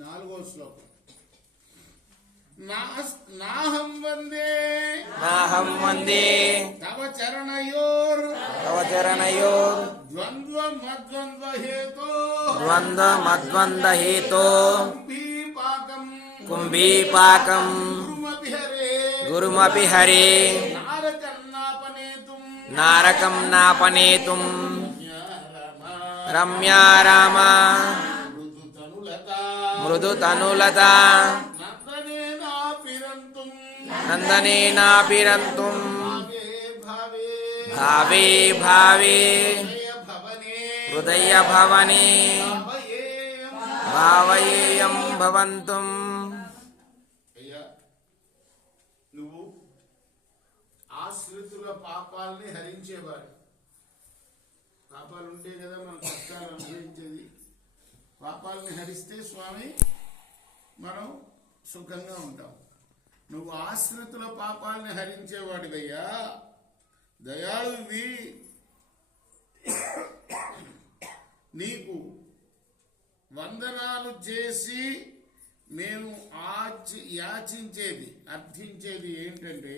4వ శ్లోకం. నాహం వందే తవ చరణయోర్ ద్వంద్వ హేతో కుంభీపాకం గురుమపి హరే నారకం నాపనేతుం రమ్యా రామ మృదుతనులత నందనేనాపిరంతుం భావే భావే హృదయ భవనే భావయేయం భవంతుం. నువ్వు ఆశ్రితుల పాపాలని హరించేవాడు. పాపాలు ఉంటే కదా మనం కష్టాలు అనుభవించేది. పాపాలని హరిస్తే స్వామి మనం సుఖంగా ఉంటాం. నువ్వు ఆశ్రితుల పాపాలని హరించేవాడివయ్యా, దయాళువి. నీకు వందనాలు చేసి మేము యాచించేది అర్థించేది ఏంటంటే,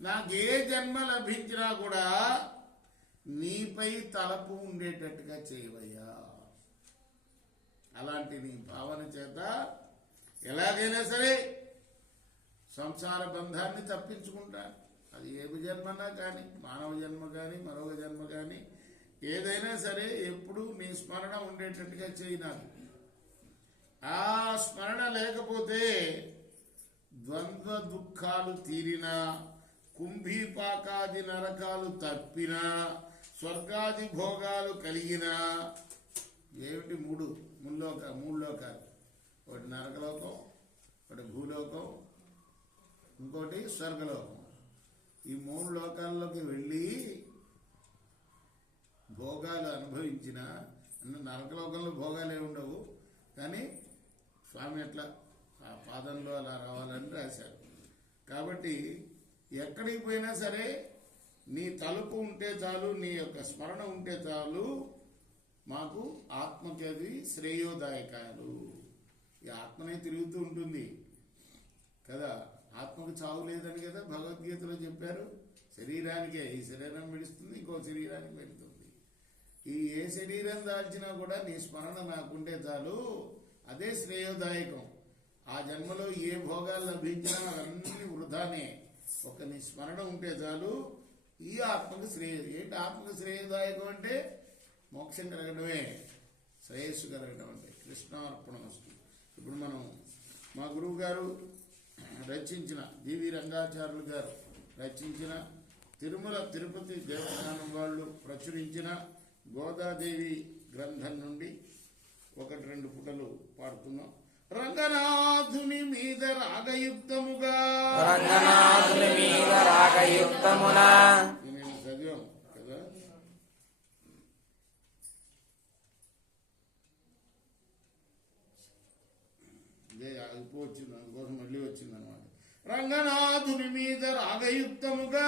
నాకే జన్మ లభించినా కూడా నీపై తలపు ఉండేటట్టుగా చేయవయ్యా. అలాంటి నీ భావన చేత ఎలాగైనా సరే సంసార బంధాన్ని తప్పించుకుంటాను. అది ఏ జన్మనా కానీ, మానవ జన్మ కానీ, మరొక జన్మ కానీ, ఏదైనా సరే ఎప్పుడు నీ స్మరణ ఉండేటట్టుగా చేయి. నాకు ఆ స్మరణ లేకపోతే ద్వంద్వ దుఃఖాలు తీరినా, కుంభీపాకాది నరకాలు తప్పినా, స్వర్గాది భోగాలు కలిగినా, ఏమిటి మూడు లోకాలు, ఒకటి నరకలోకం, ఒకటి భూలోకం, ఇంకోటి స్వర్గలోకం. ఈ 3 లోకాల్లోకి వెళ్ళి భోగాలు అనుభవించిన, నరకలోకంలో భోగాలే ఉండవు కానీ స్వామి అట్లా ఆ పాదంలో అలా రావాలని రాశారు. కాబట్టి ఎక్కడికి పోయినా సరే నీ తలుపు ఉంటే చాలు, నీ యొక్క స్మరణ ఉంటే చాలు, మాకు ఆత్మకి అది శ్రేయోదాయకాలు. ఈ ఆత్మనే తిరుగుతూ ఉంటుంది కదా, ఆత్మకు చావు లేదని కదా భగవద్గీతలో చెప్పారు. శరీరానికే, ఈ శరీరం విడుస్తుంది, ఇంకో శరీరానికి వెళుతుంది. ఈ ఏ శరీరం దాల్చినా కూడా నీ స్మరణ నాకుంటే చాలు, అదే శ్రేయోదాయకం. ఆ జన్మలో ఏ భోగాలు లభించినా అవన్నీ వృధానే. ఒక నీ స్మరణ ఉంటే చాలు, ఈ ఆత్మకు ఏంటి ఆత్మకు శ్రేయోదాయకం అంటే మోక్షం కలగడమే, శ్రేయస్సు కలగడం అంటే. కృష్ణార్పణమస్తు. ఇప్పుడు మనం మా గురువు గారు రచించిన, డివి రంగాచార్యులు గారు రచించిన, తిరుమల తిరుపతి దేవస్థానం వాళ్ళు ప్రచురించిన గోదాదేవి గ్రంథం నుండి 1-2 పుటలు పాడుతున్నాం. రంగనాథుని మీద రాగయుక్తముగా, నేను చదివాం కదా. ఇదే అయిపోవచ్చింది, అందుకోసం మళ్ళీ వచ్చింది అనమాట. రంగనాథుని మీద రాగయుక్తముగా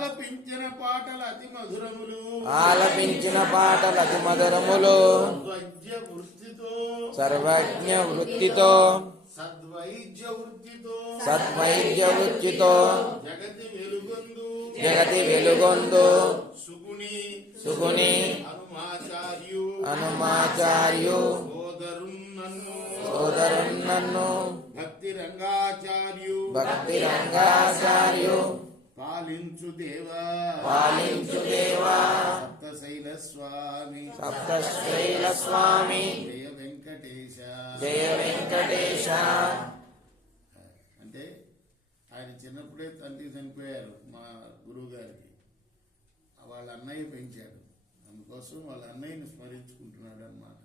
ఆలపించిన పాటలు అతి మధురములు, సర్వజ్ఞ వృత్తితో సద్వైద్య వృత్తితో జగతి వెలుగొందు సుగుణి హనుమాచార్యు సోదరున్నన్ను భక్తి రంగాచార్యు పాలించు దేవా సప్తశైల స్వామి జయ వెంకటేశ. అంటే ఆయన చిన్నప్పుడే తండ్రి చనిపోయారు. మా గురువు గారికి వాళ్ళ అన్నయ్య పెంచాడు. అందుకోసం వాళ్ళ అన్నయ్యని స్మరించుకుంటున్నాడు అన్నమాట.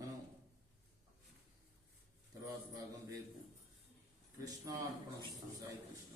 మనం తర్వాత భాగం రేపు. కృష్ణార్పణ. సాయి కృష్ణ.